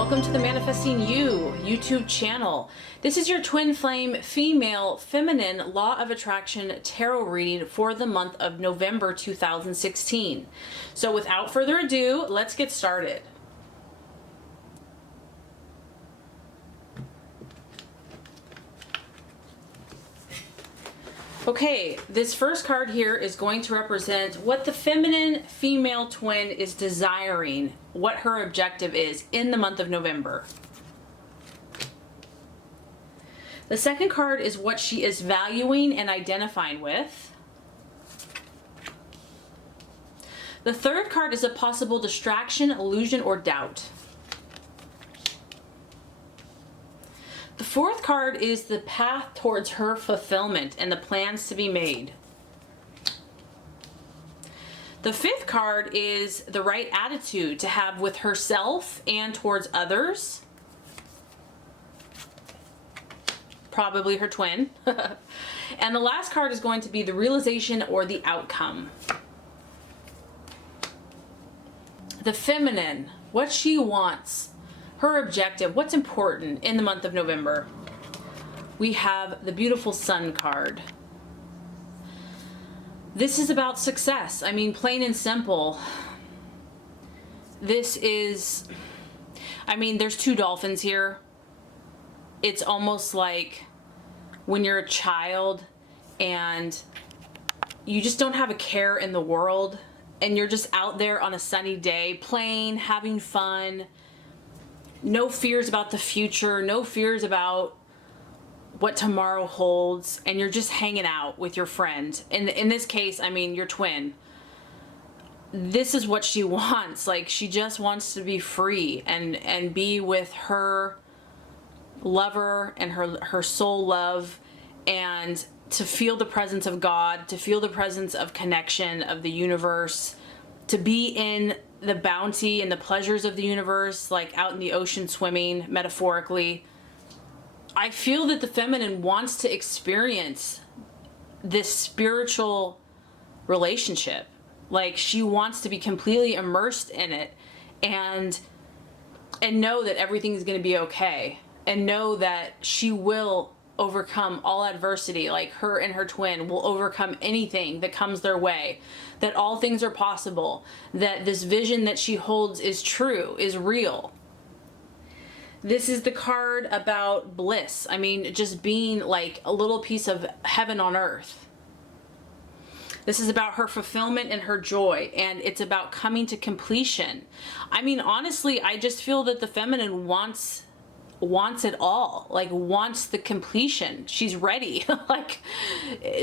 welcome to the Manifesting You YouTube channel. This is your twin flame female feminine law of attraction tarot reading for the month of November 2016. So without further ado, let's get started. Okay, this first card here is going to represent what the feminine female twin is desiring, what her objective is in the month of November. The second card is what she is valuing and identifying with. The third card is a possible distraction, illusion, or doubt. The fourth card is the path towards her fulfillment and the plans to be made. The fifth card is the right attitude to have with herself and towards others. Probably her twin. And the last card is going to be the realization or the outcome. The feminine, what she wants. Her objective, what's important in the month of November. We have the beautiful Sun card. This is about success. I mean, plain and simple. This is, there's two dolphins here. It's almost like when you're a child and you just don't have a care in the world and you're just out there on a sunny day playing, having fun. No fears about the future, no fears about what tomorrow holds, and you're just hanging out with your friend. In this case, your twin. This is what she wants. Like, she just wants to be free and be with her lover and her soul love, and to feel the presence of God, to feel the presence of connection of the universe, to be in the bounty and the pleasures of the universe, like out in the ocean swimming, metaphorically. I feel that the feminine wants to experience this spiritual relationship. Like, she wants to be completely immersed in it and know that everything is going to be okay, and know that she will overcome all adversity. Like, her and her twin will overcome anything that comes their way, that all things are possible, that this vision that she holds is true, is real. This is the card about bliss. Just being like a little piece of heaven on earth. This is about her fulfillment and her joy, and it's about coming to completion. Honestly, I just feel that the feminine wants it all, like wants the completion. She's ready. Like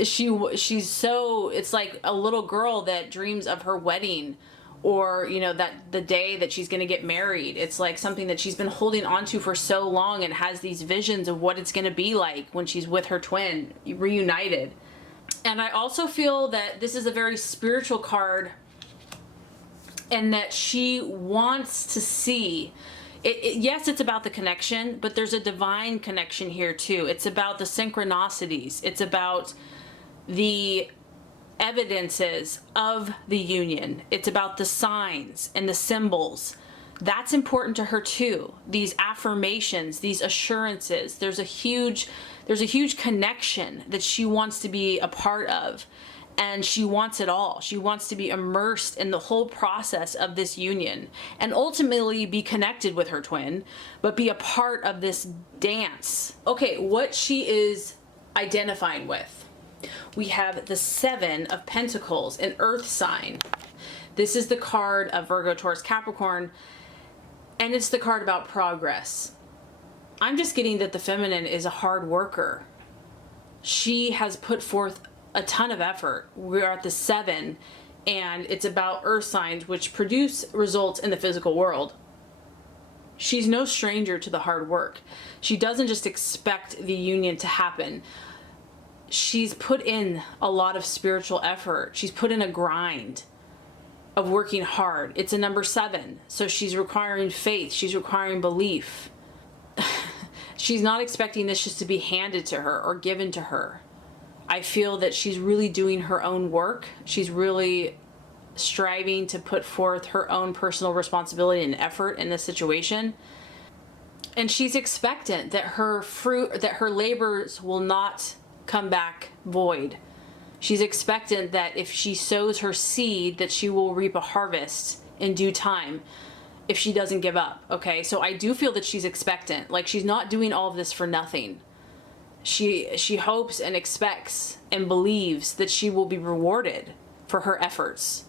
she's so, it's like a little girl that dreams of her wedding, or that the day that she's going to get married. It's like something that she's been holding on to for so long, and has these visions of what it's going to be like when she's with her twin reunited. And I also feel that this is a very spiritual card, and that she wants to see yes, it's about the connection, but there's a divine connection here too. It's about the synchronicities. It's about the evidences of the union. It's about the signs and the symbols. That's important to her too. These affirmations, these assurances. There's a huge connection that she wants to be a part of. And she wants it all. She wants to be immersed in the whole process of this union, and ultimately be connected with her twin, but be a part of this dance. Okay, what she is identifying with. We have the Seven of Pentacles, an earth sign. This is the card of Virgo, Taurus, Capricorn, and it's the card about progress. I'm just getting that the feminine is a hard worker. She has put forth a ton of effort. We're at the Seven, and it's about earth signs, which produce results in the physical world. She's no stranger to the hard work. She doesn't just expect the union to happen. She's put in a lot of spiritual effort. She's put in a grind of working hard. It's a number 7, so she's requiring faith. She's requiring belief. She's not expecting this just to be handed to her or given to her. I feel that she's really doing her own work. She's really striving to put forth her own personal responsibility and effort in this situation. And she's expectant that her labors will not come back void. She's expectant that if she sows her seed, that she will reap a harvest in due time if she doesn't give up. Okay, so I do feel that she's expectant. Like, she's not doing all of this for nothing. She hopes and expects and believes that she will be rewarded for her efforts.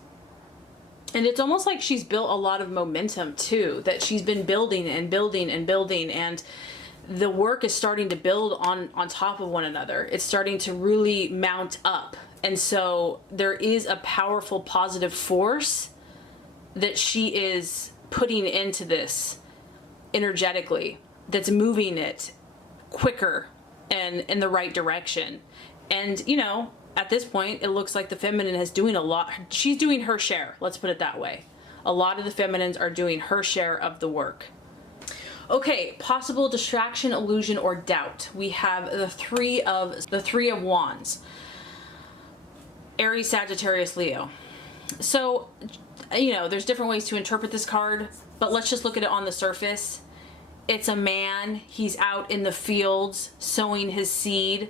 And it's almost like she's built a lot of momentum too, that she's been building and building and building, and the work is starting to build on top of one another. It's starting to really mount up. And so there is a powerful positive force that she is putting into this energetically, that's moving it quicker and in the right direction. And, you know, at this point, it looks like the feminine is doing a lot. She's doing her share. Let's put it that way. A lot of the feminines are doing her share of the work. Okay, possible distraction, illusion, or doubt. We have the three of wands. Aries, Sagittarius, Leo. So, you know, there's different ways to interpret this card, but let's just look at it on the surface. It's a man. He's out in the fields sowing his seed.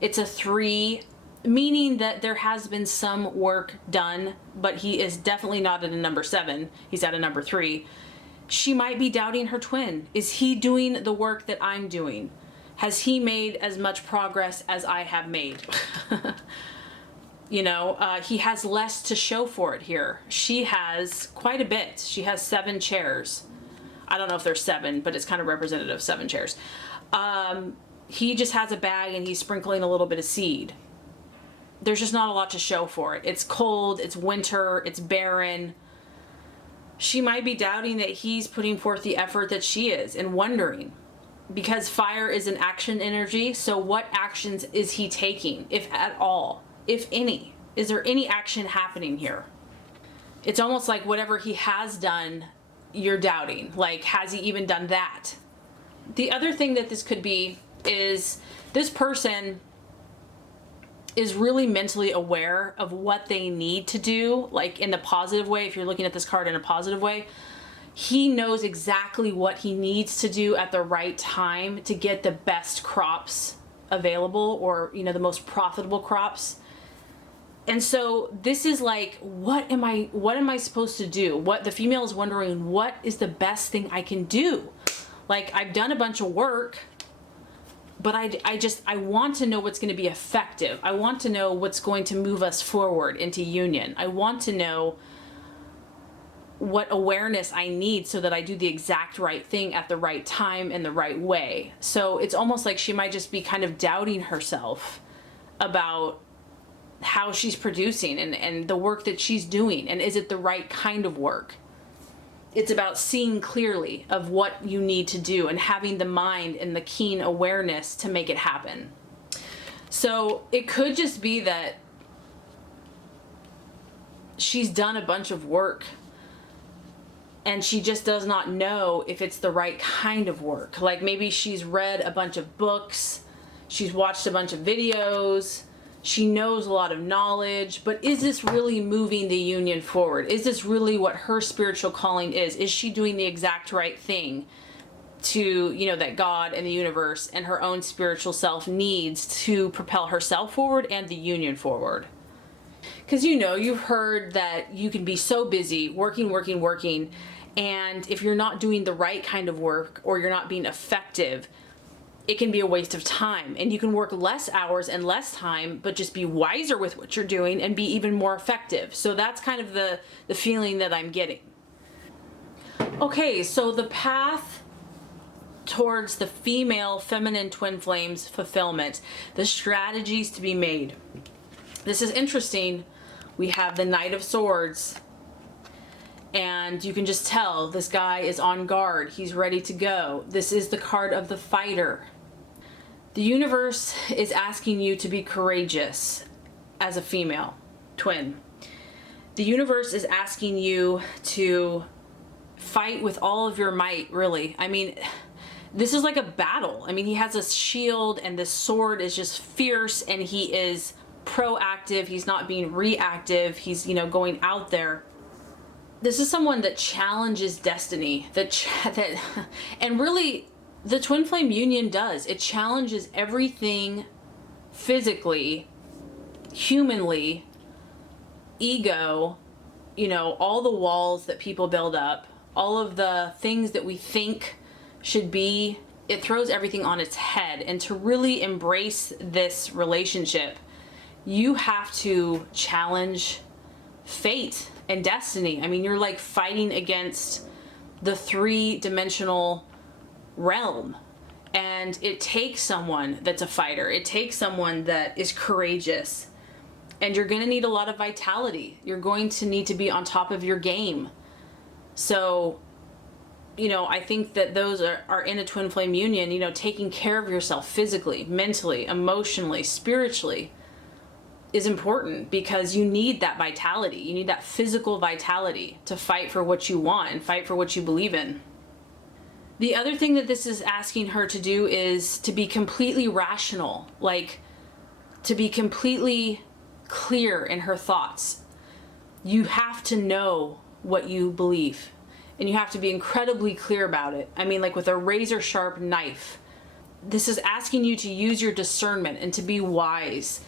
It's a 3, meaning that there has been some work done, but he is definitely not at a number 7. He's at a number 3. She might be doubting her twin. Is he doing the work that I'm doing? Has he made as much progress as I have made? You know, he has less to show for it here. She has quite a bit. She has 7 chairs. I don't know if there's 7, but it's kind of representative of 7 chairs. He just has a bag and he's sprinkling a little bit of seed. There's just not a lot to show for it. It's cold, it's winter, it's barren. She might be doubting that he's putting forth the effort that she is, and wondering, because fire is an action energy, so what actions is he taking, if at all, if any? Is there any action happening here? It's almost like whatever he has done, you're doubting. Like, has he even done that? The other thing that this could be is this person is really mentally aware of what they need to do, like in the positive way. If you're looking at this card in a positive way, he knows exactly what he needs to do at the right time to get the best crops available, or, you know, the most profitable crops. And so this is like, what am I supposed to do? What the female is wondering, what is the best thing I can do? Like, I've done a bunch of work, but I want to know what's going to be effective. I want to know what's going to move us forward into union. I want to know what awareness I need so that I do the exact right thing at the right time and the right way. So it's almost like she might just be kind of doubting herself about how she's producing and the work that she's doing, and is it the right kind of work. It's about seeing clearly of what you need to do and having the mind and the keen awareness to make it happen. So it could just be that she's done a bunch of work and she just does not know if it's the right kind of work. Like, maybe she's read a bunch of books, she's watched a bunch of videos, she knows a lot of knowledge, but is this really moving the union forward? Is this really what her spiritual calling is? Is she doing the exact right thing to, you know, that God and the universe and her own spiritual self needs to propel herself forward and the union forward? Because, you know, you've heard that you can be so busy working, and if you're not doing the right kind of work, or you're not being effective, it can be a waste of time. And you can work less hours and less time, but just be wiser with what you're doing and be even more effective. So that's kind of the feeling that I'm getting. Okay, so the path towards the female feminine twin flames fulfillment, the strategies to be made. This is interesting. We have the Knight of Swords, and you can just tell this guy is on guard. He's ready to go. This is the card of the fighter. The universe is asking you to be courageous as a female twin. The universe is asking you to fight with all of your might, really. I mean, this is like a battle. I mean, he has a shield and this sword is just fierce, and he is proactive. He's not being reactive. He's, you know, going out there. This is someone that challenges destiny, that and really the twin flame union does. It challenges everything physically, humanly, ego, you know, all the walls that people build up, all of the things that we think should be. It throws everything on its head. And to really embrace this relationship, you have to challenge fate and destiny. I mean, you're like fighting against the three-dimensional realm. And it takes someone that's a fighter. It takes someone that is courageous. And you're going to need a lot of vitality. You're going to need to be on top of your game. So, you know, I think that those are in a twin flame union, you know, taking care of yourself physically, mentally, emotionally, spiritually is important, because you need that vitality. You need that physical vitality to fight for what you want and fight for what you believe in. The other thing that this is asking her to do is to be completely rational, like to be completely clear in her thoughts. You have to know what you believe, and you have to be incredibly clear about it. I mean, like with a razor sharp knife. This is asking you to use your discernment and to be wise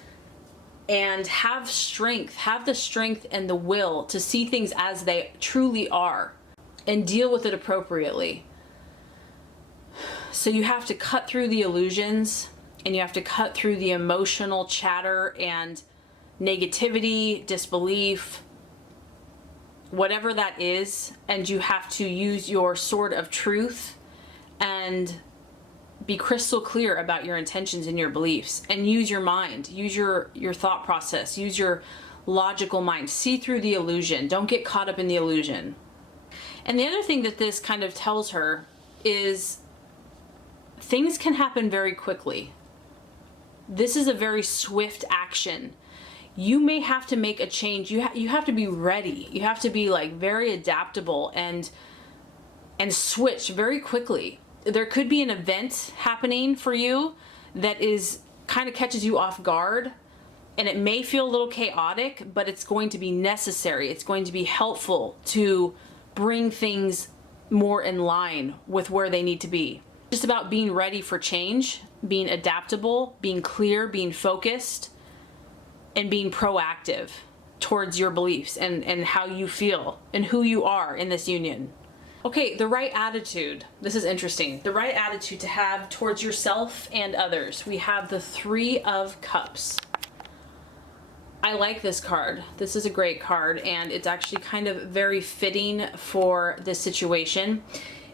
and have strength, have the strength and the will to see things as they truly are and deal with it appropriately. So you have to cut through the illusions, and you have to cut through the emotional chatter and negativity, disbelief, whatever that is, and you have to use your sword of truth and be crystal clear about your intentions and your beliefs, and use your mind, use your thought process, use your logical mind. See through the illusion. Don't get caught up in the illusion. And the other thing that this kind of tells her is things can happen very quickly. This is a very swift action. You may have to make a change. You have to be ready. You have to be like very adaptable and switch very quickly. There could be an event happening for you that is kind of catches you off guard, and it may feel a little chaotic, but it's going to be necessary. It's going to be helpful to bring things more in line with where they need to be. Just about being ready for change, being adaptable, being clear, being focused, and being proactive towards your beliefs and how you feel and who you are in this union. Okay, the right attitude. This is interesting. The right attitude to have towards yourself and others. We have the Three of Cups. I like this card. This is a great card, and it's actually kind of very fitting for this situation.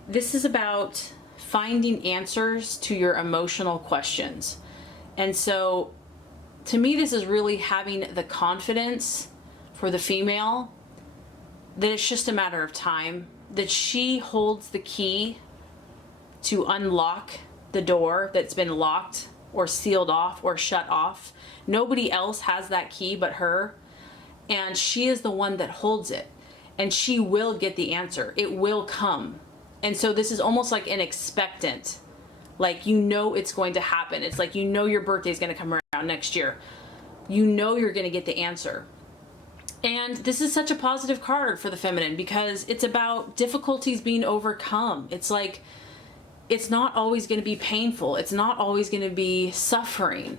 This is about finding answers to your emotional questions. And so to me, this is really having the confidence for the female that it's just a matter of time, that she holds the key to unlock the door that's been locked or sealed off or shut off. Nobody else has that key but her, and she is the one that holds it, and she will get the answer. It will come. And so this is almost like an expectant, like you know it's going to happen. It's like you know your birthday is going to come around next year. You know you're going to get the answer. And this is such a positive card for the feminine, because it's about difficulties being overcome. It's like it's not always going to be painful. It's not always going to be suffering.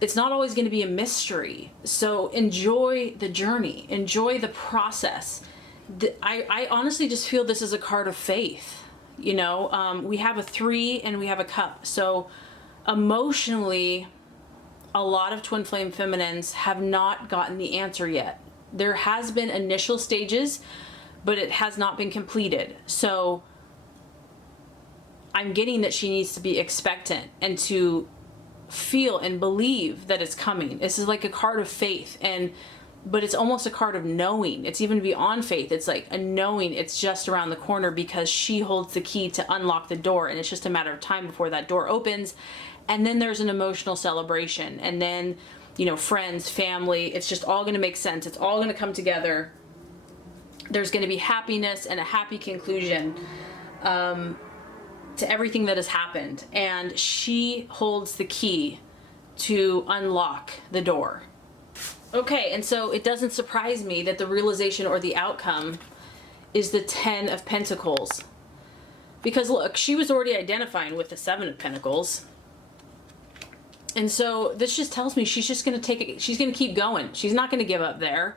It's not always going to be a mystery. So enjoy the journey. Enjoy the process. I honestly just feel this is a card of faith. You know, we have a 3 and we have a cup. So emotionally, a lot of twin flame feminines have not gotten the answer yet. There has been initial stages, but it has not been completed. So I'm getting that she needs to be expectant and to feel and believe that it's coming. This is like a card of faith, but it's almost a card of knowing. It's even beyond faith. It's like a knowing it's just around the corner, because she holds the key to unlock the door, and it's just a matter of time before that door opens. And then there's an emotional celebration, and then, you know, friends, family, it's just all going to make sense. It's all going to come together. There's going to be happiness and a happy conclusion to everything that has happened. And she holds the key to unlock the door. Okay, and so it doesn't surprise me that the realization or the outcome is the 10 of Pentacles. Because look, she was already identifying with the Seven of Pentacles. And so this just tells me she's just going to take it. She's going to keep going. She's not going to give up there.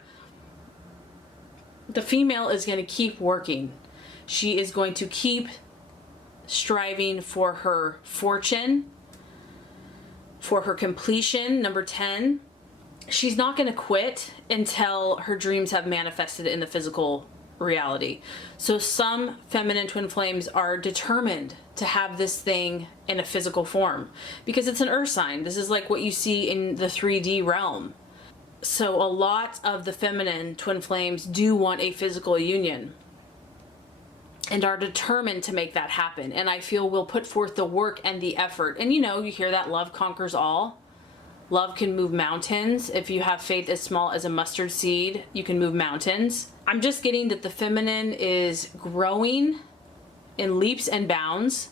The female is going to keep working. She is going to keep striving for her fortune, for her completion. Number 10. She's not going to quit until her dreams have manifested in the physical reality. So some feminine twin flames are determined to have this thing in a physical form because it's an earth sign. This is like what you see in the 3D realm. So a lot of the feminine twin flames do want a physical union and are determined to make that happen. And I feel will put forth the work and the effort. And you know, you hear that love conquers all. Love can move mountains. If you have faith as small as a mustard seed, you can move mountains. I'm just getting that the feminine is growing in leaps and bounds.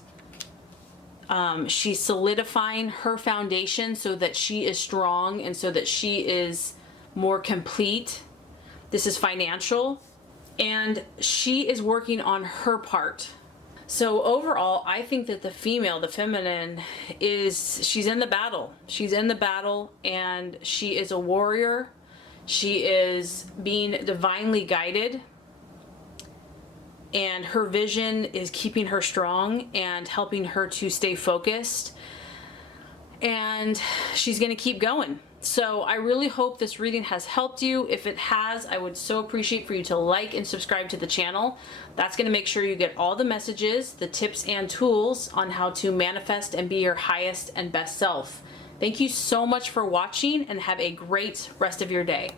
She's solidifying her foundation so that she is strong and so that she is more complete. This is financial. And she is working on her part. So overall, I think that the female, the feminine, she's in the battle. She's in the battle and she is a warrior. She is being divinely guided. And her vision is keeping her strong and helping her to stay focused. And she's going to keep going. So I really hope this reading has helped you. If it has, I would so appreciate for you to like and subscribe to the channel. That's going to make sure you get all the messages, the tips and tools on how to manifest and be your highest and best self. Thank you so much for watching and have a great rest of your day.